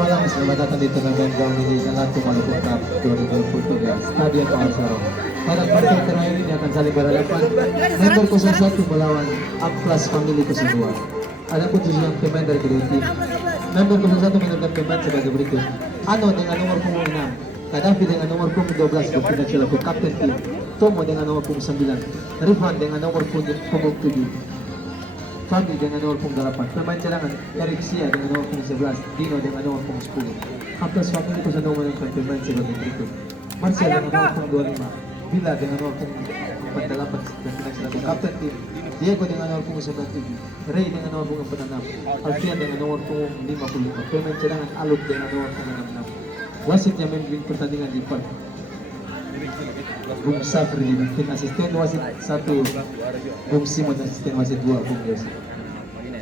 malam, selamat datang di turnamen Gaung Mini Galatu Maluku Cup 2023 Stadion Paul Sorong. Pada partai terakhir ini akan saling berhadapan member 01 melawan Upclass Family 02. Ada pun susunan pemain dari kedua tim. Member 01 menentukan pemain sebagai berikut. Ano dengan nomor punggung 6, Kadafi dengan nomor punggung 12 berpindah selaku kapten tim. Tomo dengan nomor punggung 9, Rifan dengan nomor punggung 7, Fami dengan nomor punggung 8, pemain cadangan Erik Sia dengan nomor punggung 11, Dino dengan nomor punggung 10. Upclass Family 02 menentukan pemain sebagai berikut. Marcel dengan nomor punggung 25, Bila dengan nomor punggung 48 berpindah selaku kapten tim. Diego dengan nomor punggung 97, Ray dengan nomor punggung 46, Alfian dengan nomor punggung 55, pemain cadangan Aluk dengan nomor punggung 66. Wasit yang memimpin pertandingan di part Bung Safri, tim asisten wasit 1 Bung Simon, asisten wasit 2 Bung Yosi.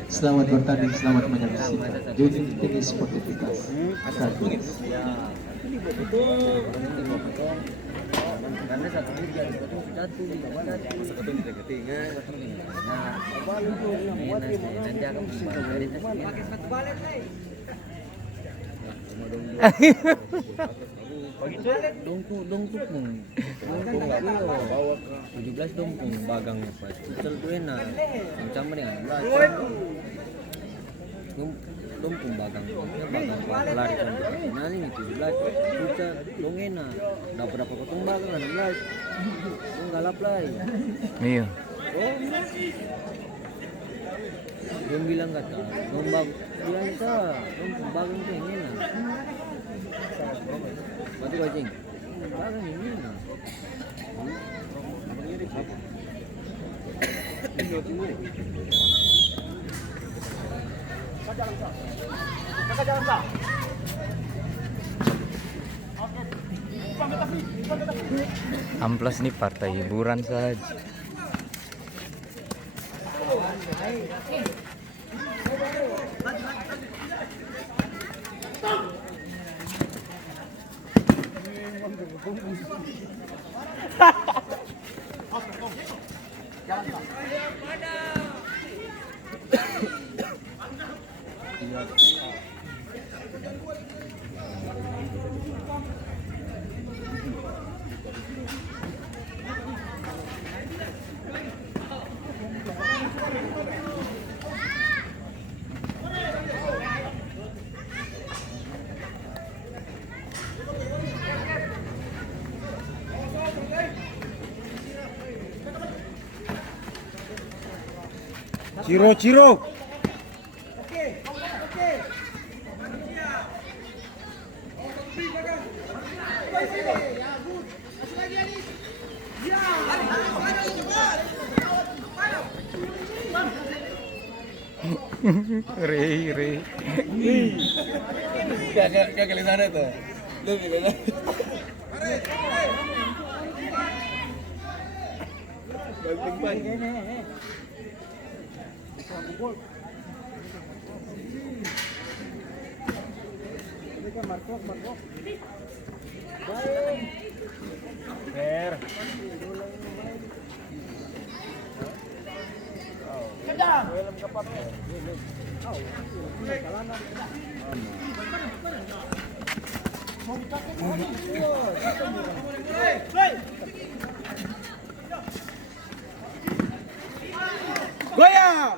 Selamat bertanding, selamat menyaksikan. Judi ini sportivitas. Karena satu ini jadi satu tidak ketinggalan. Nah, apa lu nanti akan pakai sepatu balet nih. Dongkuk pun 17 dongkung bagangnya pas cel tuh enak macam dengan dongkung bagang lari kan nah ini 17 pucat dong enak dapat potong bagang 16 dong galap lagi iya dia bilang kata bilang dongkung bagang tuh yang enak batu kacing bagang ini enak Amplas nih partai hiburan saja. Ciro. Rey. Kayak kelisan itu. Lebih lah. Goyang.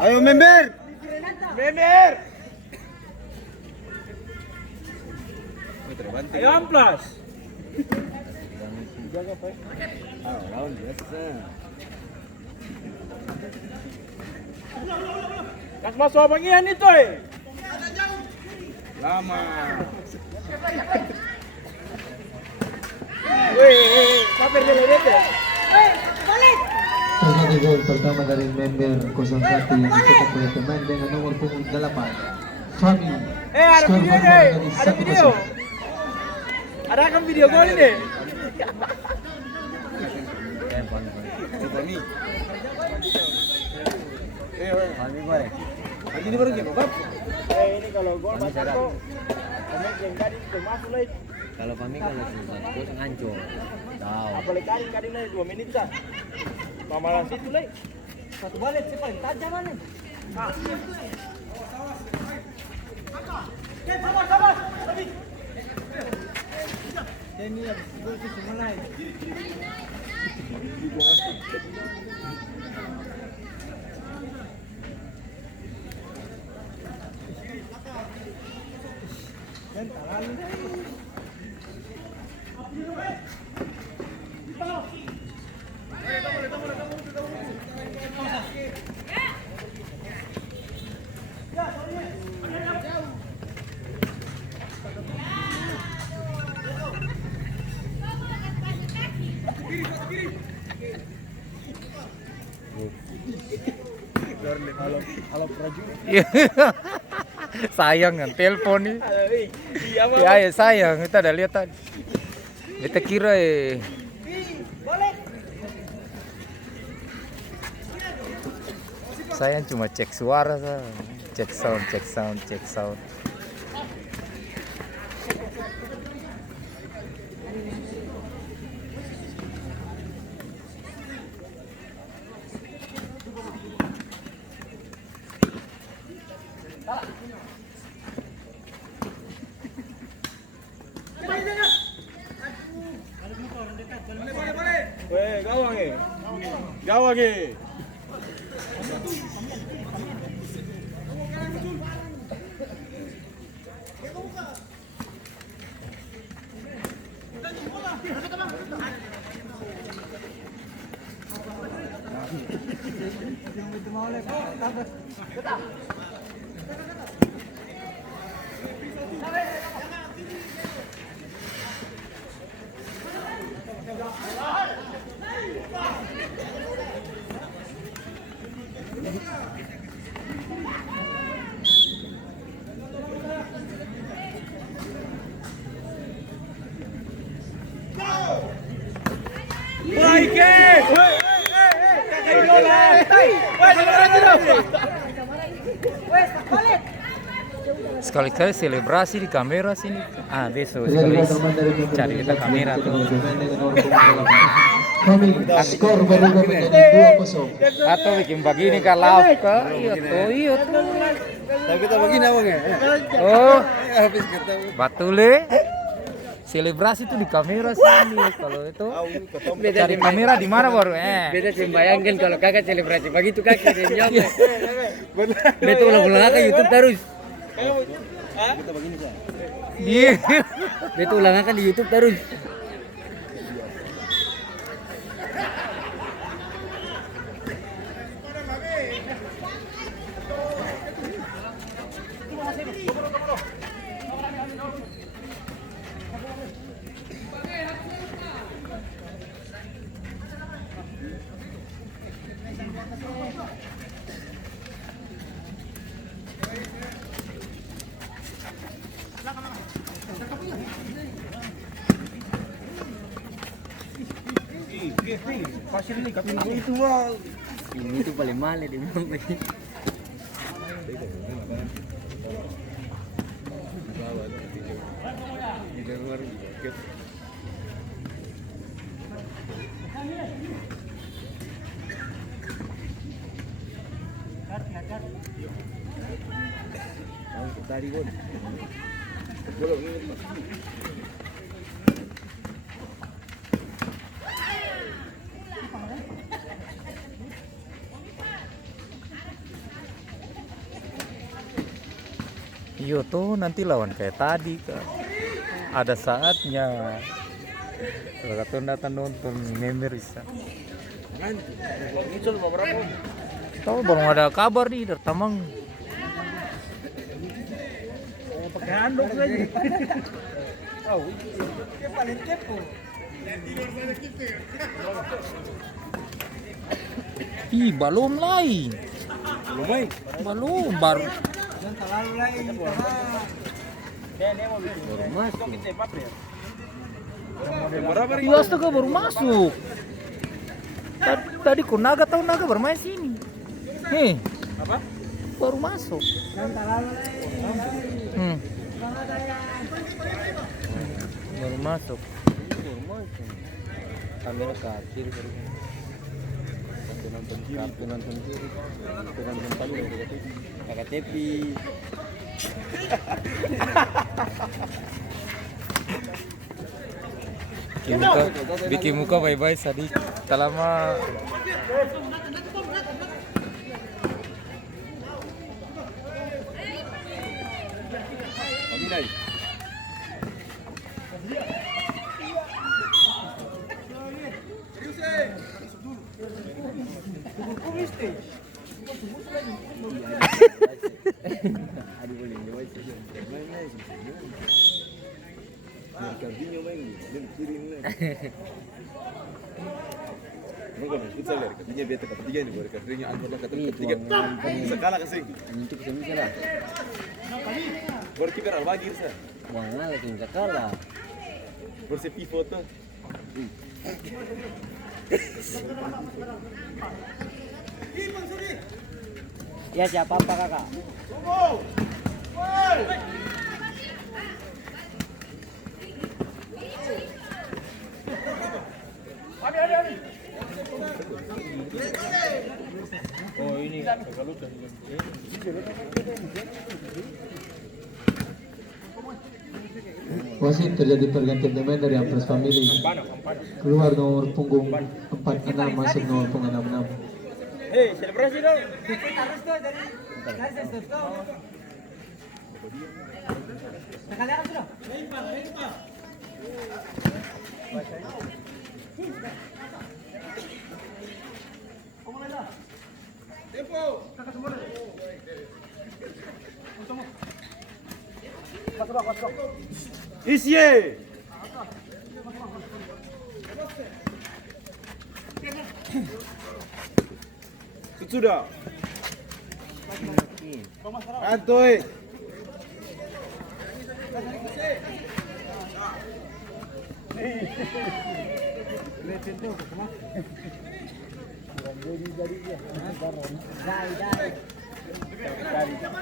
Ayo member. Ayo amplas. Lawan biasa. Kas masuk bagian itu. Lama. Wih, sabar dulu deh. Terjadi gol pertama dari member 01 yang dicetak oleh pemain dengan nomor punggung 8. Fami. Ada Skor video berubah deh. menjadi Ada 1-0. video. Ada kan video gol ini? Fami. Fami boleh. Lagi ini baru game, Bab. Ini kalau gol baca kok. Pemain yang tadi itu masuk lagi. Kalau Fami kalau susah terus ngancur. Tahu. Apalagi kadang lagi 2 menit dah. Mamalah situ lagi. Satu balik sih paling tajam mana? Ini ya, gol itu semua lain. Sayang kan telepon nih. Iya, Bang. Ya, ya sayang, kita udah lihat tadi. Kita kira sayang cuma cek suara saja. Cek sound, cek sound, cek sound. Weh, gawang eh. Gawang eh. Sekali-kali selebrasi di kamera sini. Ah, besok Terjadi sekali gol teman dari member cari kita 08 kamera yang tuh. dicetak oleh pemain dengan nomor punggung 8. Fami. Skor berubah menjadi 2-0. Atau bikin begini kalau ke iya tuh. Tapi kita begini abang ya. Oh, Habis ketemu. batule. Selebrasi tuh di kamera sini. Kalau itu cari kamera di mana baru? Beda sih bayangkan kalau kakak selebrasi begitu kakak dia nyampe. Betul ulang-ulang ke YouTube terus. Kita begini saja. Iya. Betul ulang di YouTube terus. Pasir nih, kapin itu mah. Ini tuh paling mahal di Mumbai. Tadi pun. Iya tuh nanti lawan kayak tadi kan. Ada saatnya. Kalau kata datang nonton member bisa. Muncul beberapa. Tahu baru ada kabar nih dari Tamang. handuk saja. Oh, dia paling kepo. Ih, belum lain. Lumai. Belum, baru. Jangan terlalu lain. Dia mau bikin. Baru masuk. Kita paper. Iya, astaga baru masuk. Tadi Naga tahu Naga bermain sini. Apa? Baru masuk. Baru masuk. Baru masuk. Kamera kacir baru. Satu nonton kiri, satu nonton kiri, satu nonton paling kakak tepi. Bikin muka bye-bye Sadik. Selama Aminai. Aduh boleh jawab saja. Mana sih? Mereka main dan kirim lah. Mereka main futsal ya, katanya beta ketiga ini baru katanya angkot lah ketiga. Sekala kasing. Untuk bisa lah. Baru kiper albagir sa. Wah, lagi nggak kalah. Baru sepi foto. Ya siapa apa kakak? Oh ini kalau Wasit terjadi pergantian pemain dari Amplas Family. Keluar nomor punggung 46 masuk nomor punggung 66. Hei, selebrasi dong. Isye. Sudah. Antoy.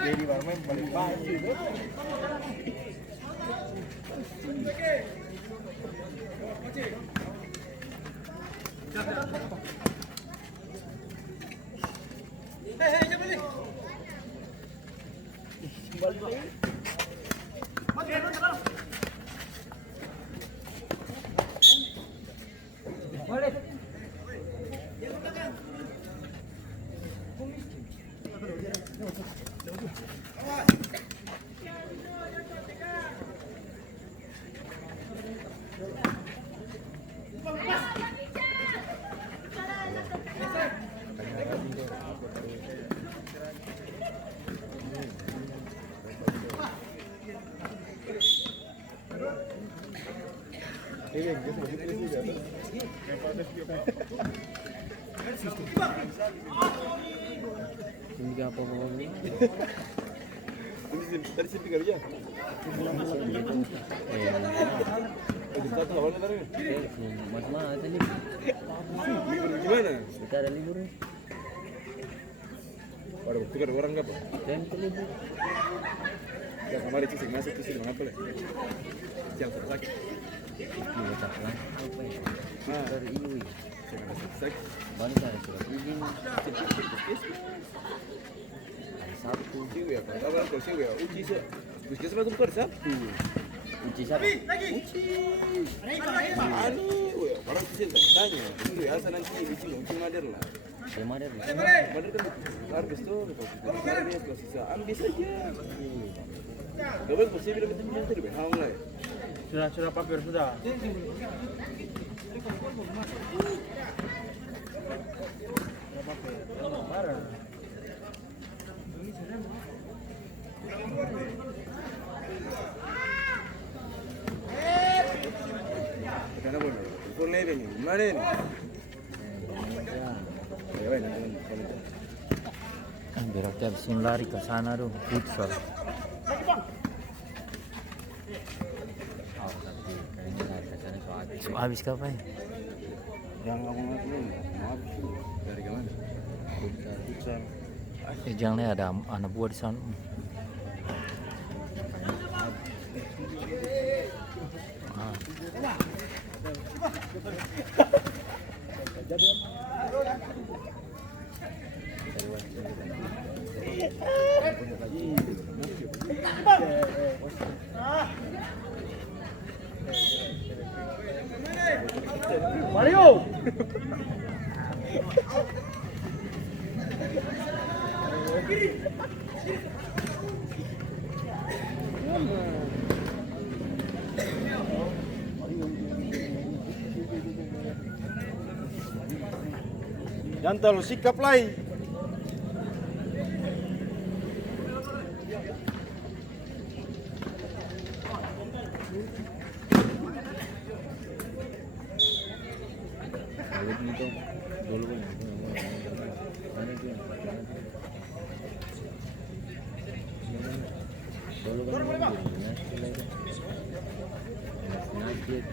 Jadi barmain paling baik. Ini apa ngomongnya? Tadi sepi kerja. Satu awalnya tadi. Mas tadi. Libur gimana? Kita ada libur nih. Baru tukar orang nggak pak? Dan kita libur. Ya kemarin sih masuk tuh sih mengapa lah? Siang sakit. Ini tak lah. Apa ya? Dari Iwi. Siang sakit. Baru saya surat izin. Hari Sabtu. Siu ya, kalau kalau siu ya, uji sih. Puskesmas tuh per Sabtu. Uji siapa? Anu, ya, orang sih tanya. Itu ya asal nanti uji mader lah. Saya mader. Mader kan harus tuh, kalau sisa ambil saja. Tapi kalau saya bilang betul betul lebih hang lah. Sudah paper sudah. Marah. Karena boleh. Full living. Mana ini? Ya, baik. Kan biar kita habis lari ke sana dong, futsal. So, habis kapan? Yang kamu ngapain? Maaf sih. Dari kemana? Futsal. Jangan lihat ada anak buah di sana. Mario. Jangan sikap lain. Balik nito. Dulu kan. Mana itu? Dulu kan nasib.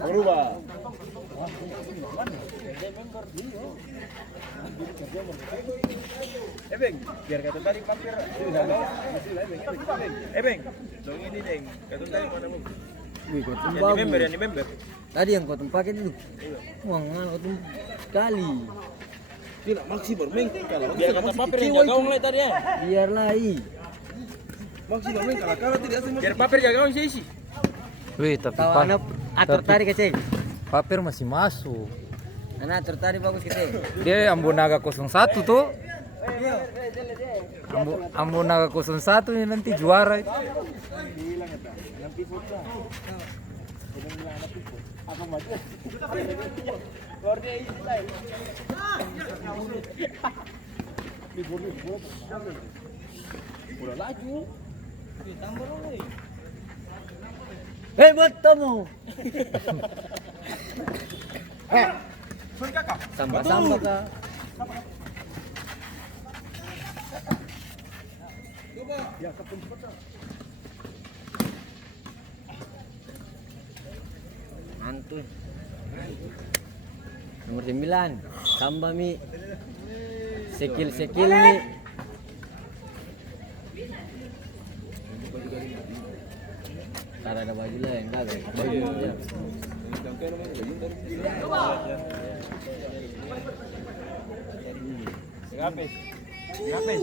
Berubah. Beng, biar kata tadi mampir. Beng, dong ini deng. Kata tadi mana mau? Wih, kau Yang di member. Tadi yang kau pakai itu. Wah, kau kali. Tidak maksi bermain kalau Biar kata pampir yang jaga mulai tadi ya. Biarlah maksi bermain kalau tidak asing Biar pampir jaga sih. Wih, tapi tahu anak atur tadi kecil. Papir masih masuk. Anak atur tadi bagus kecil. Dia Ambonaga 01 tuh. Ambonaga 01 ini nanti juara itu. Udah laju. Hebat kamu. Samba-samba kah? Mantul. Nomor 9, Samba Mi. Sekil Mi. Ntar ada baju lah yang enggak guys. Baju aja. Ngapis. Ngapis.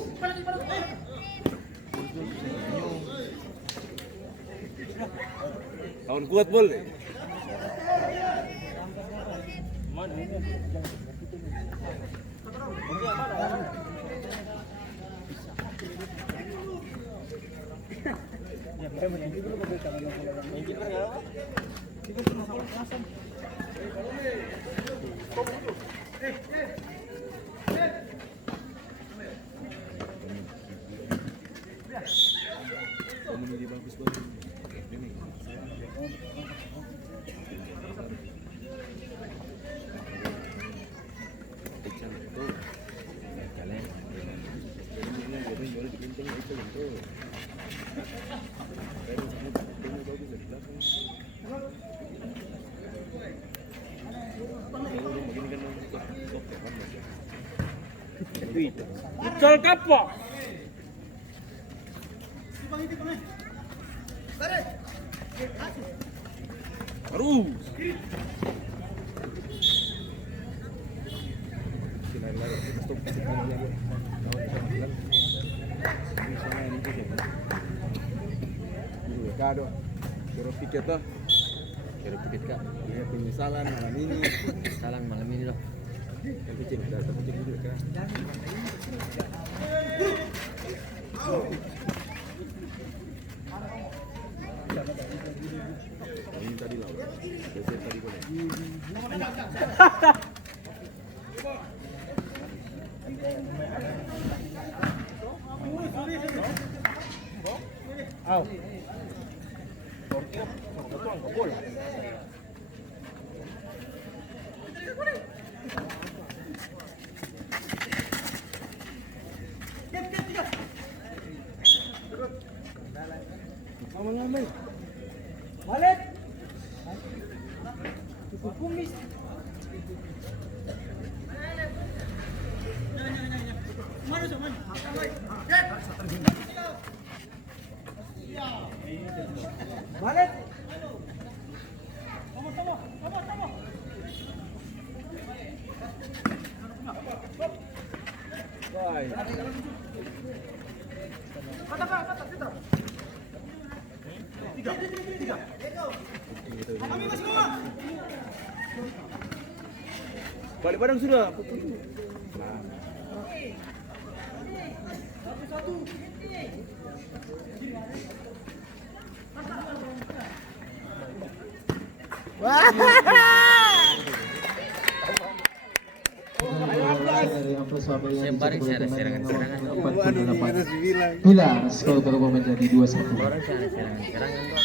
Tahun kuat boleh. Futsal kapok. Terus. Lari-lari, stop. Bisa main itu siapa? Dulu kado. Kira piket tuh. Kira pikir kak, Ya penyesalan malam ini. salang malam ini loh. Tapi cek dulu kan. Ini tadi lah. Biasanya tadi boleh. Balik barang sudah. Dari Amplas Surabaya Sembari serangan-serangan. Bila skor berubah menjadi 2-1. Orang serangan-serangan kok.